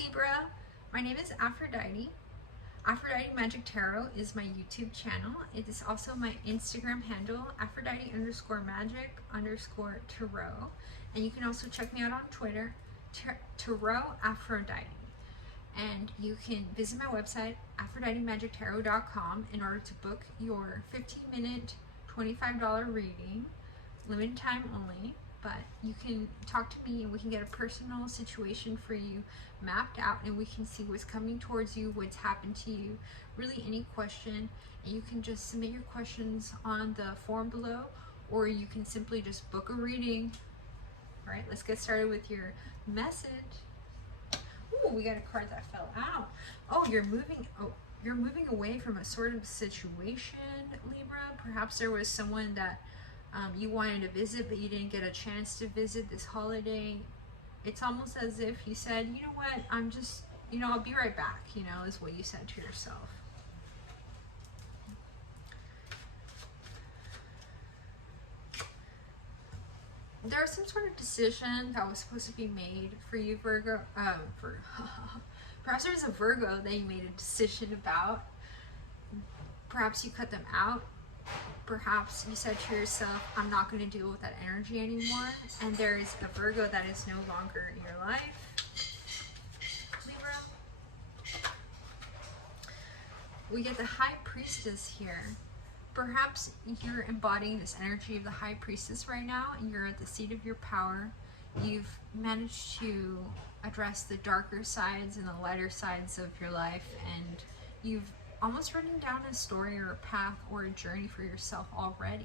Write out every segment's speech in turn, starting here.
Libra, my name is Aphrodite. Aphrodite Magic Tarot is my YouTube channel. It is also my Instagram handle, Aphrodite_magic_tarot. And you can also check me out on Twitter, Tarot Aphrodite. And you can visit my website, AphroditeMagicTarot.com, in order to book your 15-minute, $25 reading, limited time only. But you can talk to me and we can get a personal situation for you mapped out, and we can see what's coming towards you, what's happened to you, really any question. And you can just submit your questions on the form below, or you can simply just book a reading. All right, let's get started with your message. Ooh, we got a card that fell out. Oh, you're moving away from a sort of situation, Libra. Perhaps there was someone that you wanted to visit, but you didn't get a chance to visit this holiday. It's almost as if you said, you know what, I'm just, I'll be right back, is what you said to yourself. There's some sort of decision that was supposed to be made for you, Virgo. Perhaps there's a Virgo that you made a decision about. Perhaps you cut them out. Perhaps you said to yourself, I'm not going to deal with that energy anymore. And there is a Virgo that is no longer in your life, Libra. We get the High Priestess here. Perhaps you're embodying this energy of the High Priestess right now, and you're at the seat of your power. You've managed to address the darker sides and the lighter sides of your life, and you've almost written down a story or a path or a journey for yourself already.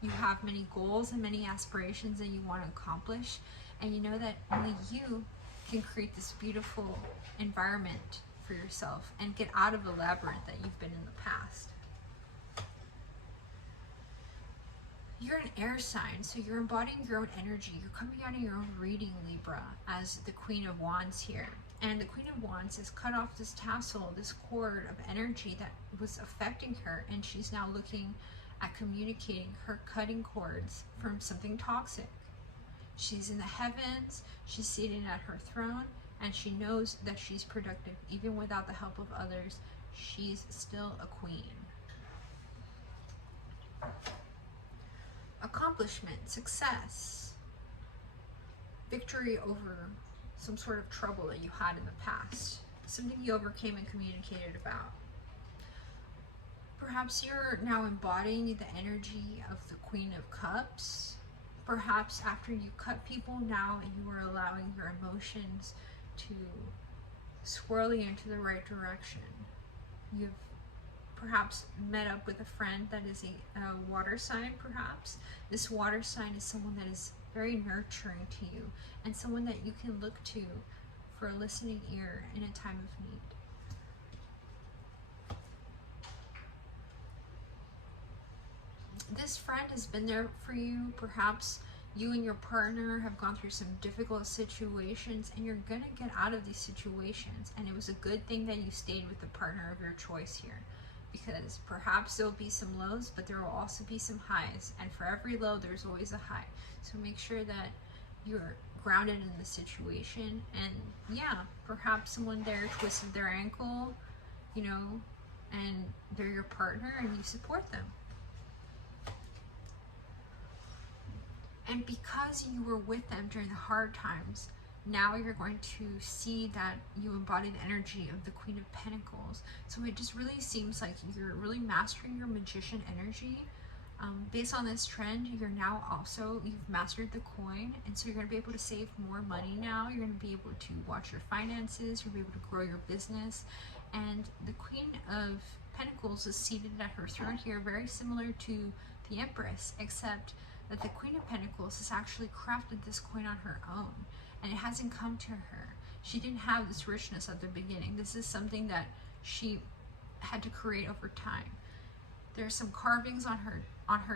You have many goals and many aspirations that you want to accomplish, and you know that only you can create this beautiful environment for yourself and get out of the labyrinth that you've been in the past. You're an air sign, so you're embodying your own energy. You're coming out of your own reading, Libra, as the Queen of Wands here. And the Queen of Wands has cut off this tassel, this cord of energy that was affecting her, and she's now looking at communicating her cutting cords from something toxic. She's in the heavens, she's seated at her throne, and she knows that she's productive. Even without the help of others, she's still a queen. Accomplishment, success, victory over some sort of trouble that you had in the past, something you overcame and communicated about. Perhaps you're now embodying the energy of the Queen of Cups. Perhaps after you cut people, now you are allowing your emotions to swirl you into the right direction. You've perhaps met up with a friend that is a water sign, perhaps. This water sign is someone that is very nurturing to you, and someone that you can look to for a listening ear in a time of need. This friend has been there for you. Perhaps you and your partner have gone through some difficult situations, and you're gonna get out of these situations, and it was a good thing that you stayed with the partner of your choice here, because perhaps there'll be some lows, but there will also be some highs, and for every low there's always a high. So make sure that you're grounded in the situation. And yeah, perhaps someone there twisted their ankle, and they're your partner and you support them. And because you were with them during the hard times, now you're going to see that you embody the energy of the Queen of Pentacles. So it just really seems like you're really mastering your magician energy. Based on this trend, you've mastered the coin, and so you're going to be able to save more money now. You're going to be able to watch your finances, you'll be able to grow your business. And the Queen of Pentacles is seated at her throne here, very similar to the Empress, except that the Queen of Pentacles has actually crafted this coin on her own, and it hasn't come to her. She didn't have this richness at the beginning. This is something that she had to create over time. There's some carvings on her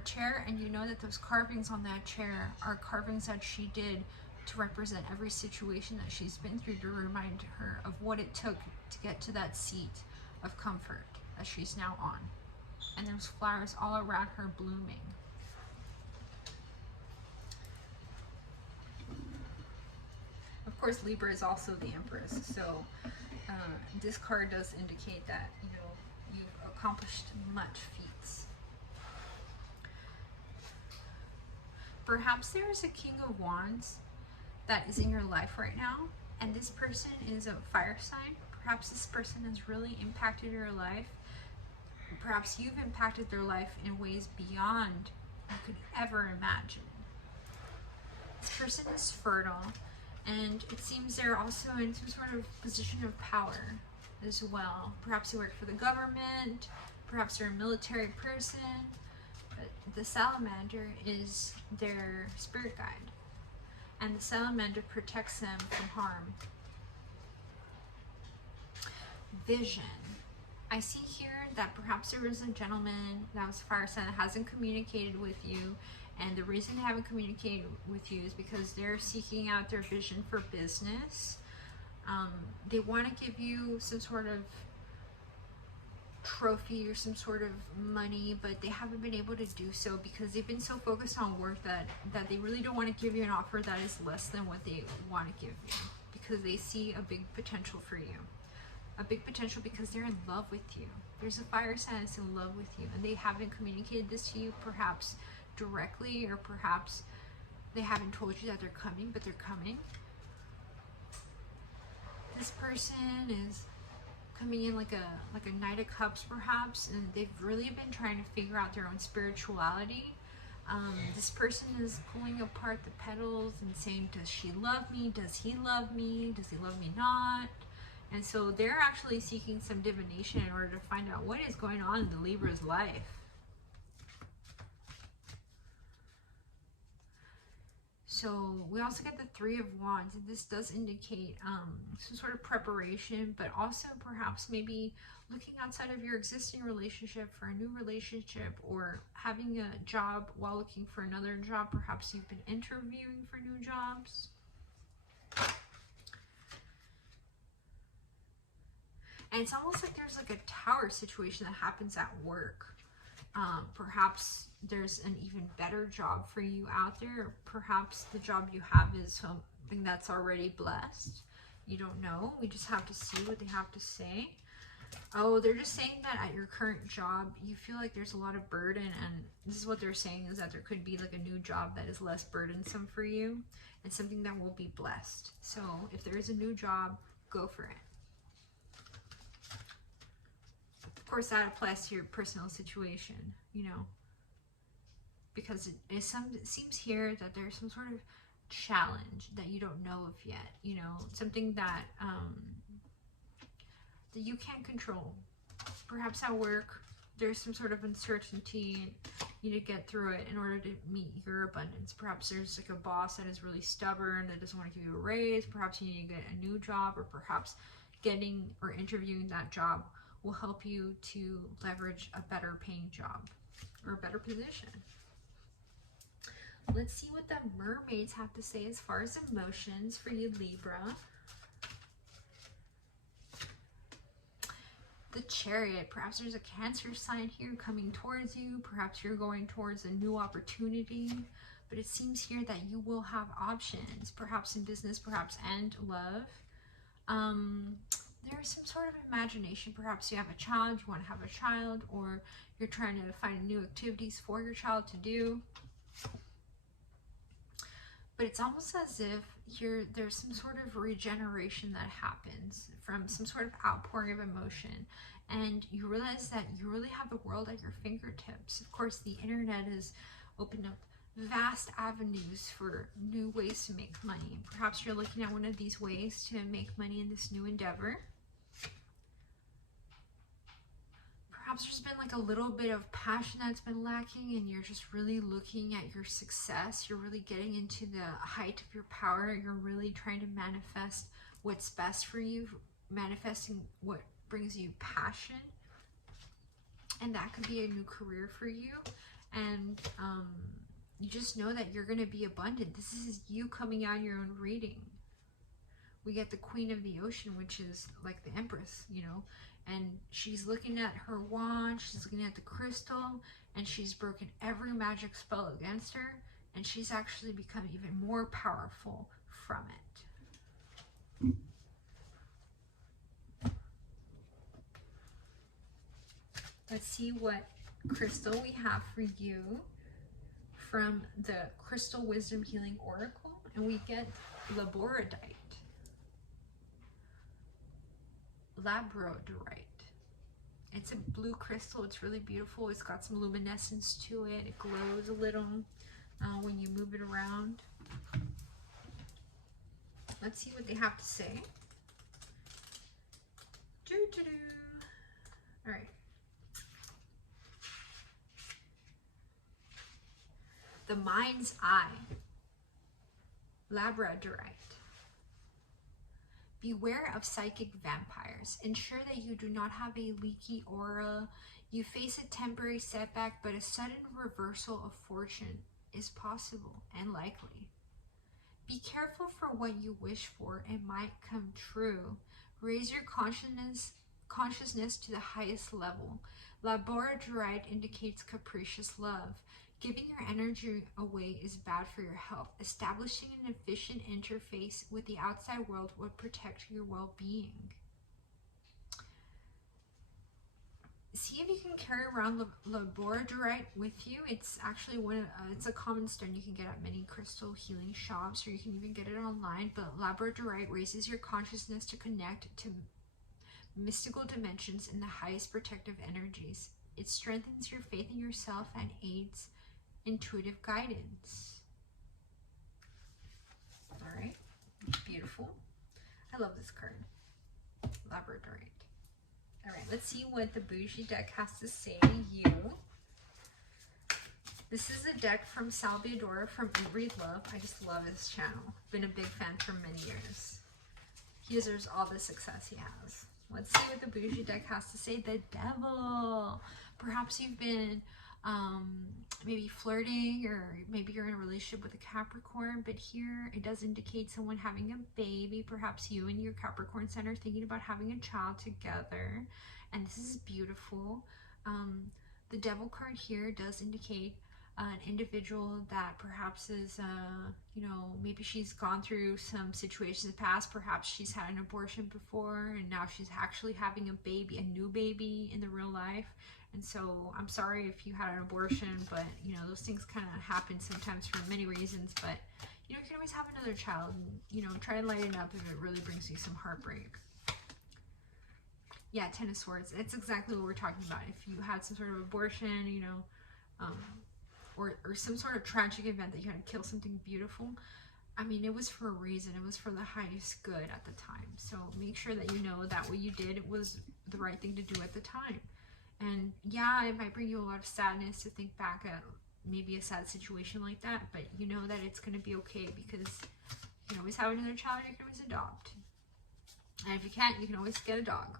chair, and you know that those carvings on that chair are carvings that she did to represent every situation that she's been through, to remind her of what it took to get to that seat of comfort that she's now on. And there's flowers all around her blooming. Of course, Libra is also the Empress, so this card does indicate that, you know, you've accomplished much feats. Perhaps there is a King of Wands that is in your life right now, and this person is a fire sign. Perhaps this person has really impacted your life. Perhaps you've impacted their life in ways beyond you could ever imagine. This person is fertile, and it seems they're also in some sort of position of power as well. Perhaps they work for the government, perhaps they're a military person, but the salamander is their spirit guide, and the salamander protects them from harm. Vision. I see here that perhaps there was a gentleman that was a fire sign that hasn't communicated with you, and the reason they haven't communicated with you is because they're seeking out their vision for business. They want to give you some sort of trophy or some sort of money, but they haven't been able to do so because they've been so focused on work that they really don't want to give you an offer that is less than what they want to give you, because they see a big potential for you. A big potential because they're in love with you. There's a fire sign that's in love with you, and they haven't communicated this to you, perhaps directly, or perhaps they haven't told you that they're coming, but they're coming. This person is coming in like a Knight of Cups perhaps, and they've really been trying to figure out their own spirituality. This person is pulling apart the petals and saying, does she love me? Does he love me? Does he love me not? And so they're actually seeking some divination in order to find out what is going on in the Libra's life. So we also get the Three of Wands, and this does indicate some sort of preparation, but also perhaps maybe looking outside of your existing relationship for a new relationship, or having a job while looking for another job. Perhaps you've been interviewing for new jobs. And it's almost like there's like a tower situation that happens at work. Perhaps there's an even better job for you out there. Perhaps the job you have is something that's already blessed. You don't know. We just have to see what they have to say. Oh, they're just saying that at your current job, you feel like there's a lot of burden, and this is what they're saying, is that there could be like a new job that is less burdensome for you and something that will be blessed. So if there is a new job, go for it. Of course, that applies to your personal situation, you know, because it seems here that there's some sort of challenge that you don't know of yet, you know, something that that you can't control. Perhaps at work, there's some sort of uncertainty, and you need to get through it in order to meet your abundance. Perhaps there's like a boss that is really stubborn, that doesn't want to give you a raise. Perhaps you need to get a new job, or perhaps getting or interviewing that job will help you to leverage a better paying job or a better position. Let's see what the mermaids have to say as far as emotions for you, Libra. The Chariot. Perhaps there's a Cancer sign here coming towards you. Perhaps you're going towards a new opportunity. But it seems here that you will have options, perhaps in business, perhaps and love. There's some sort of imagination. Perhaps you have a child, you want to have a child, or you're trying to find new activities for your child to do. But it's almost as if there's some sort of regeneration that happens from some sort of outpouring of emotion. And you realize that you really have the world at your fingertips. Of course, the internet has opened up vast avenues for new ways to make money. Perhaps you're looking at one of these ways to make money in this new endeavor. Perhaps there's been like a little bit of passion that's been lacking, and you're just really looking at your success. You're really getting into the height of your power. You're really trying to manifest what's best for you, manifesting what brings you passion. And that could be a new career for you. And you just know that you're going to be abundant. This is you coming out of your own reading. We get the Queen of the Ocean, which is like the Empress, you know, and she's looking at her wand, she's looking at the crystal, and she's broken every magic spell against her, and she's actually become even more powerful from it. see what crystal we have for you from the Crystal Wisdom Healing Oracle, and we get Labradorite. Labradorite. It's a blue crystal. It's really beautiful. It's got some luminescence to it. It glows a little when you move it around. Let's see what they have to say. All right. The Mind's Eye. Labradorite. Beware of psychic vampires. Ensure that you do not have a leaky aura. You face a temporary setback, but a sudden reversal of fortune is possible and likely. Be careful for what you wish for. It might come true. Raise your consciousness to the highest level. Labradorite indicates capricious love. Giving your energy away is bad for your health. Establishing an efficient interface with the outside world would protect your well-being. See if you can carry around Labradorite with you. It's actually it's a common stone you can get at many crystal healing shops, or you can even get it online. But Labradorite raises your consciousness to connect to mystical dimensions and the highest protective energies. It strengthens your faith in yourself and aids intuitive guidance. All right, beautiful. I love this card, Labradorite. All right, let's see what the Boujie deck has to say to you. This is a deck from Biadora from Breathe Love. I just love his channel. Been a big fan for many years. He deserves all the success he has. Let's see what the Boujie deck has to say. The Devil. Perhaps you've been maybe flirting, or maybe you're in a relationship with a Capricorn, but here it does indicate someone having a baby. Perhaps you and your Capricorn Sun are thinking about having a child together, and this is beautiful. The Devil card here does indicate an individual that perhaps is, you know, maybe she's gone through some situations in the past. Perhaps she's had an abortion before, and now she's actually having a baby, a new baby in the real life. And so I'm sorry if you had an abortion, but you know, those things kind of happen sometimes for many reasons. But you know, you can always have another child, and you know, try to lighten up if it really brings you some heartbreak. Yeah, Ten of Swords. It's exactly what we're talking about. If you had some sort of abortion, you know, or some sort of tragic event that you had to kill something beautiful, I mean, it was for a reason. It was for the highest good at the time. So make sure that you know that what you did, it was the right thing to do at the time. And yeah, it might bring you a lot of sadness to think back at maybe a sad situation like that, but you know that it's going to be okay, because you can always have another child, you can always adopt. And if you can't, you can always get a dog.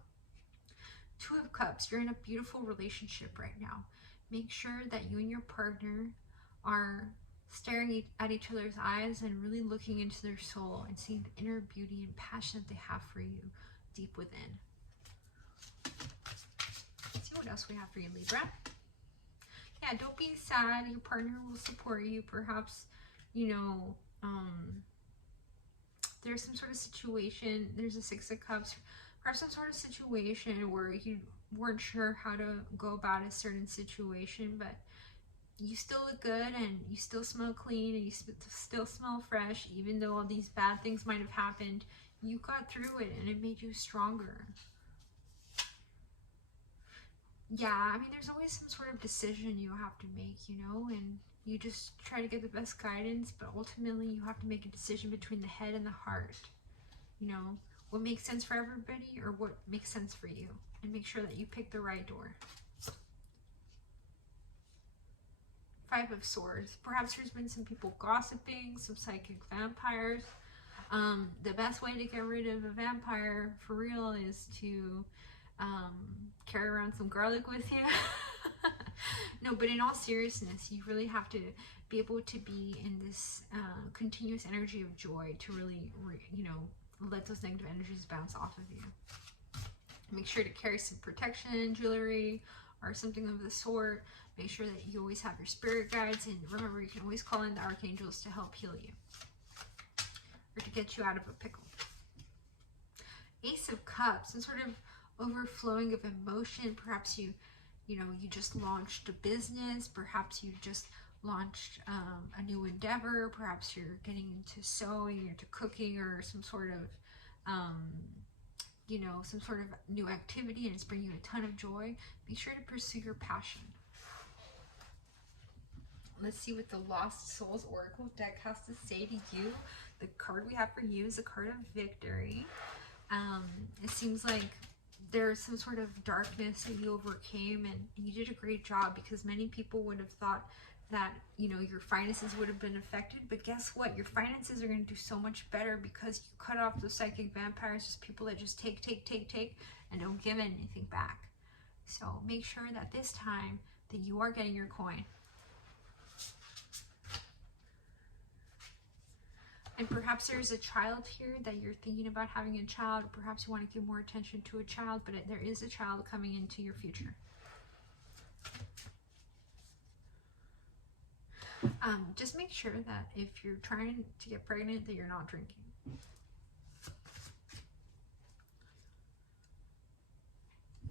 Two of Cups. You're in a beautiful relationship right now. Make sure that you and your partner are staring at each other's eyes and really looking into their soul and seeing the inner beauty and passion that they have for you deep within. Let's see what else we have for you, Libra. Yeah, don't be sad. Your partner will support you. Perhaps, you know, there's some sort of situation. There's a Six of Cups. Perhaps some sort of situation where you weren't sure how to go about a certain situation, but you still look good and you still smell clean and you still smell fresh. Even though all these bad things might have happened, you got through it and it made you stronger. Yeah, I mean, there's always some sort of decision you have to make, you know, and you just try to get the best guidance, but ultimately you have to make a decision between the head and the heart. You know, what makes sense for everybody or what makes sense for you, and make sure that you pick the right door. Five of Swords. Perhaps there's been some people gossiping, some psychic vampires. The best way to get rid of a vampire for real is to carry around some garlic with you. No, but in all seriousness, you really have to be able to be in this continuous energy of joy to really, you know, let those negative energies bounce off of you. Make sure to carry some protection jewelry or something of the sort. Make sure that you always have your spirit guides, and remember, you can always call in the archangels to help heal you or to get you out of a pickle. Ace of Cups, some sort of overflowing of emotion. Perhaps you you know, you just launched a business, perhaps you just launched a new endeavor, perhaps you're getting into sewing, into cooking, or some sort of you know, some sort of new activity, and it's bringing you a ton of joy. Make sure to pursue your passion. Let's see what the Lost Souls Oracle deck has to say to you. The card we have for you is a card of victory. It seems like there's some sort of darkness that you overcame, and you did a great job, because many people would have thought that, you know, your finances would have been affected, but guess what? Your finances are going to do so much better because you cut off those psychic vampires, just people that just take, and don't give anything back. So make sure that this time that you are getting your coin. And perhaps there's a child here that you're thinking about having a child, or perhaps you want to give more attention to a child, but there is a child coming into your future. Just make sure that if you're trying to get pregnant, that you're not drinking.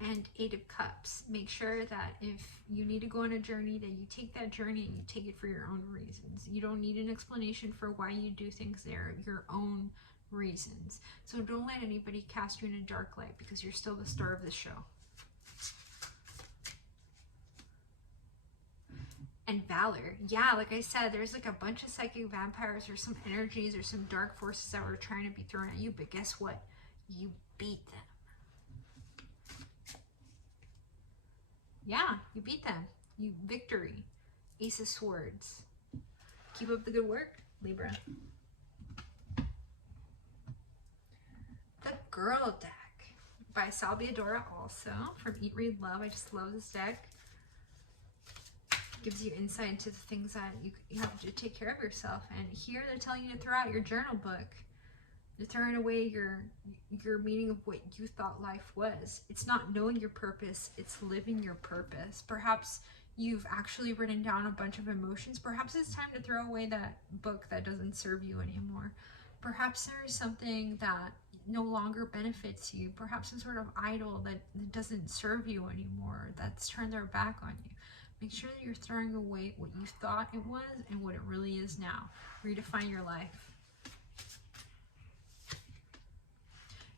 And 8 of Cups. Make sure that if you need to go on a journey, that you take that journey and you take it for your own reasons. You don't need an explanation for why you do things there, your own reasons. So don't let anybody cast you in a dark light, because you're still the star of the show. And Valor. Yeah, like I said, there's like a bunch of psychic vampires, or some energies, or some dark forces that were trying to be thrown at you, but guess what? You beat them. Yeah, you beat them. You victory. Ace of Swords. Keep up the good work, Libra. The Gurl deck by Biadora, also from Eat, Read, Love. I just love this deck. Gives you insight into the things that you have to take care of yourself. And here they're telling you to throw out your journal book. You're throwing away your meaning of what you thought life was. It's not knowing your purpose, it's living your purpose. Perhaps you've actually written down a bunch of emotions. Perhaps it's time to throw away that book that doesn't serve you anymore. Perhaps there's something that no longer benefits you. Perhaps some sort of idol that doesn't serve you anymore, that's turned their back on you. Make sure that you're throwing away what you thought it was and what it really is now. Redefine your life.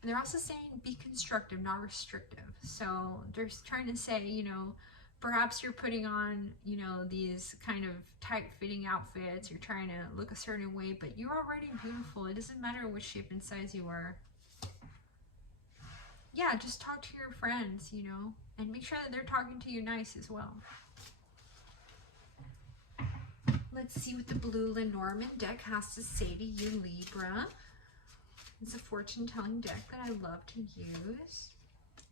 And they're also saying be constructive, not restrictive. So they're trying to say, you know, perhaps you're putting on, you know, these kind of tight-fitting outfits. You're trying to look a certain way, but you're already beautiful. It doesn't matter what shape and size you are. Yeah, just talk to your friends, you know, and make sure that they're talking to you nice as well. Let's see what the blue Lenormand deck has to say to you, Libra. It's a fortune-telling deck that I love to use.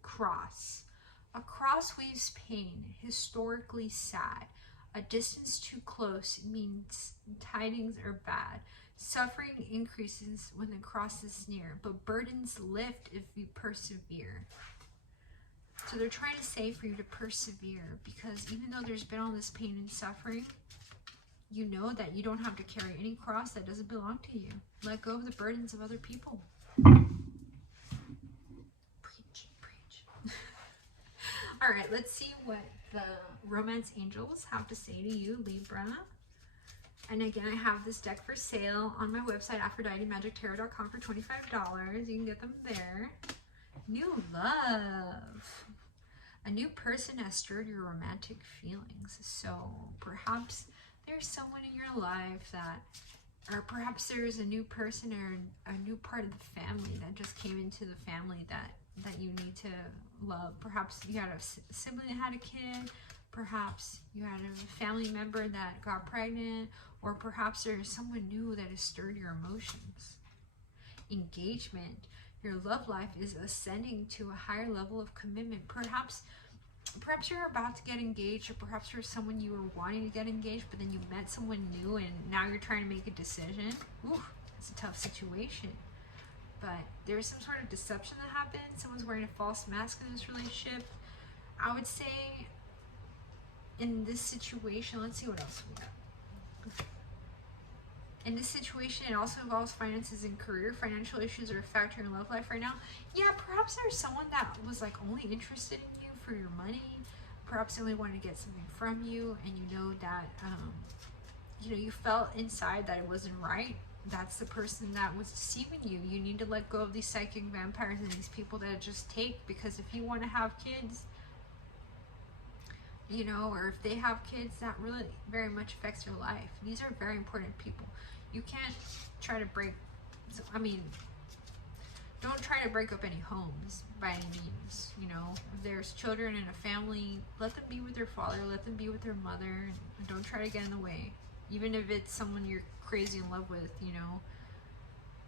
Cross. A cross weaves pain, historically sad. A distance too close means tidings are bad. Suffering increases when the cross is near, but burdens lift if you persevere. So they're trying to say for you to persevere, because even though there's been all this pain and suffering, you know that you don't have to carry any cross that doesn't belong to you. Let go of the burdens of other people. Preach, preach. All right, let's see what the romance angels have to say to you, Libra. And again, I have this deck for sale on my website, AphroditeMagicTarot.com, for $25. You can get them there. New love. A new person has stirred your romantic feelings. So perhaps there's someone in your life that, or perhaps there's a new person or a new part of the family that just came into the family that you need to love. Perhaps you had a sibling that had a kid. Perhaps you had a family member that got pregnant. Or perhaps there's someone new that has stirred your emotions. Engagement. Your love life is ascending to a higher level of commitment. Perhaps you're about to get engaged, or perhaps there's someone you were wanting to get engaged, but then you met someone new and now you're trying to make a decision. Ooh, it's a tough situation. But there's some sort of deception that happened. Someone's wearing a false mask in this relationship. I would say in this situation, let's see what else we got. In this situation, it also involves finances and career. Financial issues are a factor in love life right now. Yeah, perhaps there's someone that was like only interested in you for your money. perhaps they only want to get something from you, and you know that, you know, you felt inside that it wasn't right. That's the person that was deceiving you. You need to let go of these psychic vampires and these people that just take, because if you want to have kids, you know, or if they have kids, that really very much affects your life. These are very important people. You can't try to break, I mean, don't try to break up any homes by any means. You know, if there's children in a family, let them be with their father, let them be with their mother, and don't try to get in the way, even if it's someone you're crazy in love with, you know.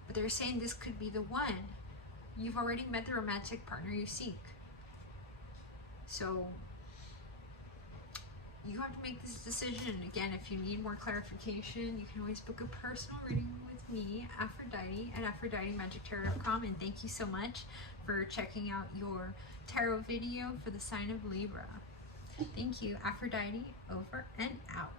But they're saying this could be the one. You've already met the romantic partner you seek. So you have to make this decision. Again, if you need more clarification, you can always book a personal reading with me, Aphrodite, at AphroditeMagicTarot.com. And thank you so much for checking out your tarot video for the sign of Libra. Thank you. Aphrodite, over and out.